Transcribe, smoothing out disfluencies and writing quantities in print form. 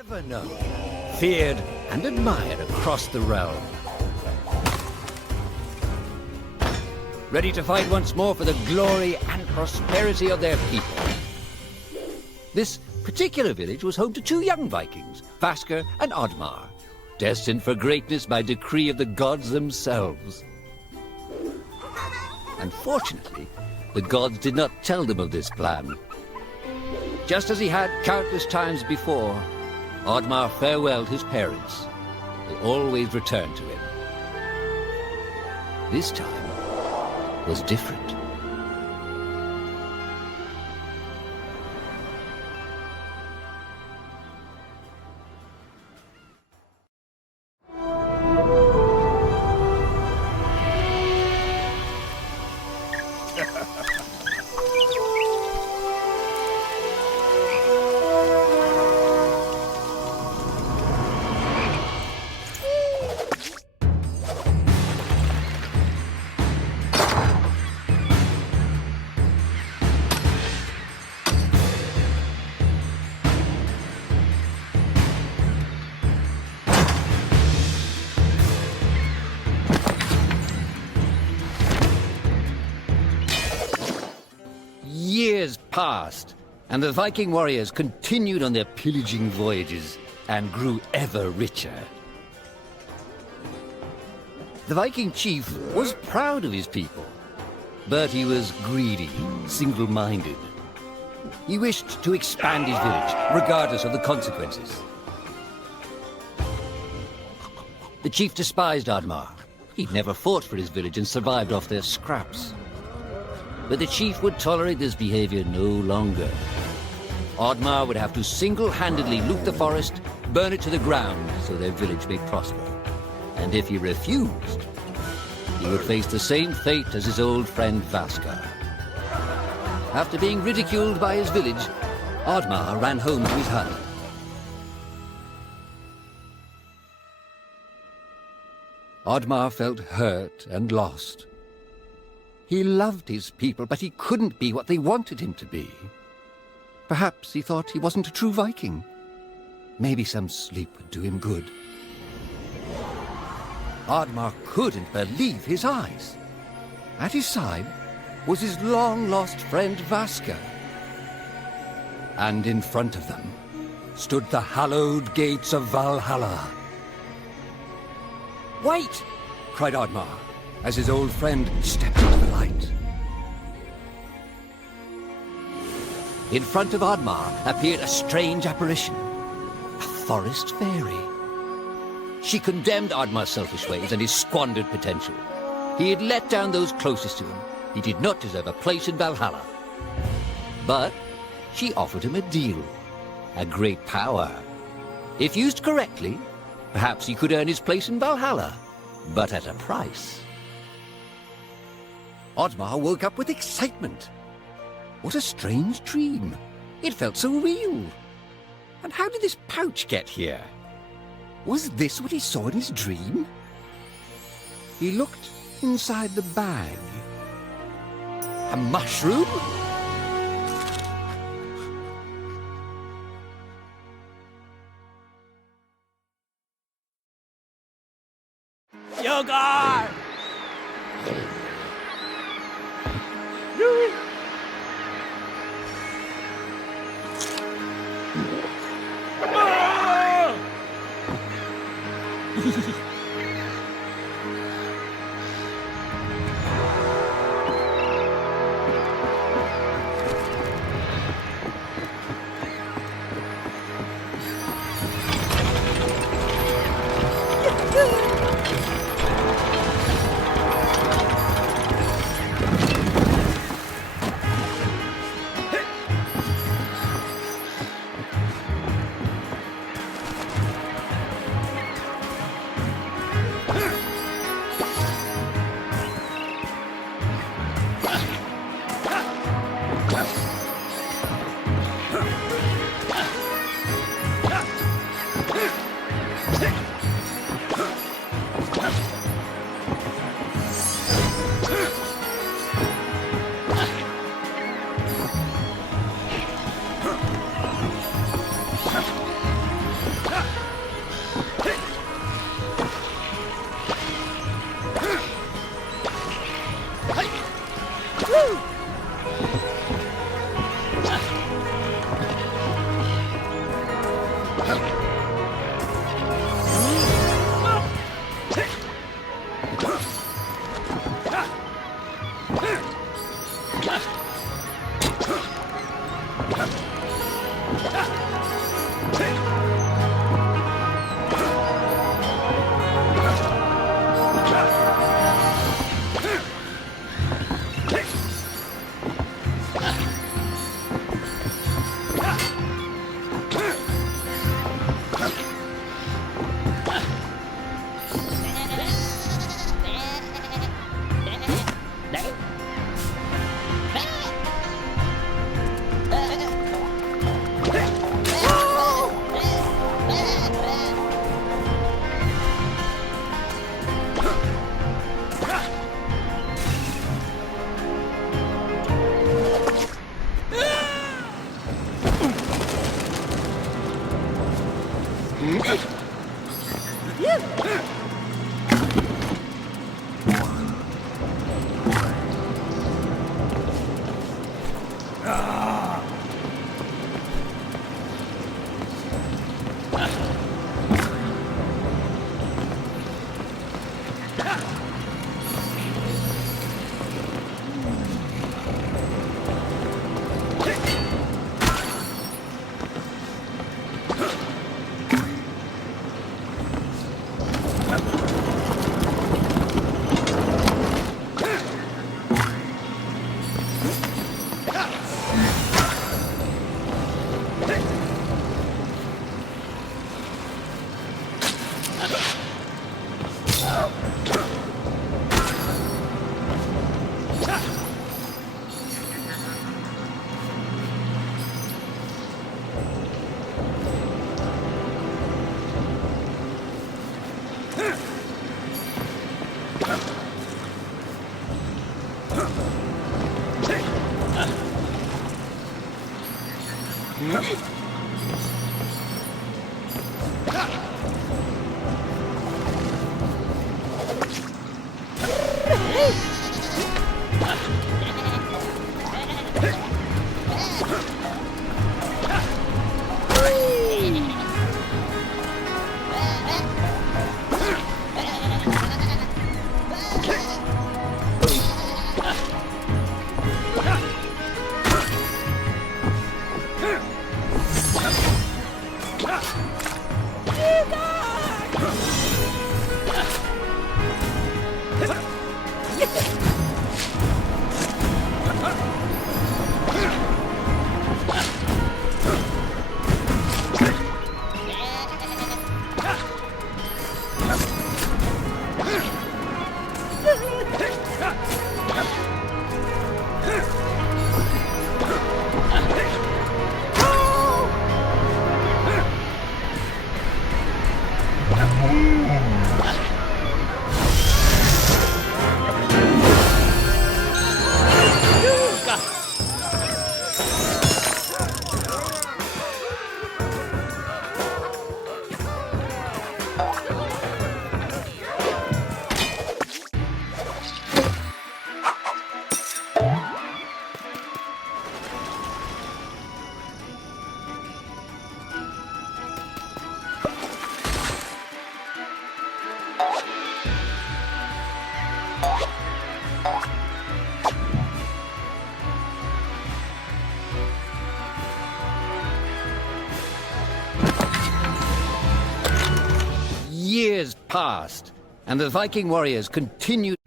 ever known, feared and admired across the realm. Ready to fight once more for the glory and prosperity of their people. This particular village was home to two young Vikings, Vasker and Oddmar, destined for greatness by decree of the gods themselves. Unfortunately, the gods did not tell them of this plan. Just as he had countless times before, Oddmar farewelled his parents. They always returned to him. This time was different. Years passed, and the Viking warriors continued on their pillaging voyages and grew ever richer. The Viking chief was proud of his people, but he was greedy, single-minded. He wished to expand his village, regardless of the consequences. The chief despised Oddmar. He'd never fought for his village and survived off their scraps. But the chief would tolerate this behavior no longer. Oddmar would have to single-handedly loot the forest, burn it to the ground so their village may prosper. And if he refused, he would face the same fate as his old friend Vasker. After being ridiculed by his village, Oddmar ran home to his hut. Oddmar felt hurt and lost. He loved his people, but he couldn't be what they wanted him to be. Perhaps he thought he wasn't a true Viking. Maybe some sleep would do him good. Oddmar couldn't believe his eyes. At his side was his long-lost friend Vasker. And in front of them stood the hallowed gates of Valhalla. "Wait!" cried Oddmar, as his old friend stepped into the light. In front of Oddmar appeared a strange apparition, a forest fairy. She condemned Oddmar's selfish ways and his squandered potential. He had let down those closest to him. He did not deserve a place in Valhalla. But she offered him a deal, a great power. If used correctly, perhaps he could earn his place in Valhalla, but at a price. Oddmar woke up with excitement. What a strange dream. It felt so real. And how did this pouch get here? Was this what he saw in his dream? He looked inside the bag. A mushroom? Yogar! Years passed, and the Viking warriors continued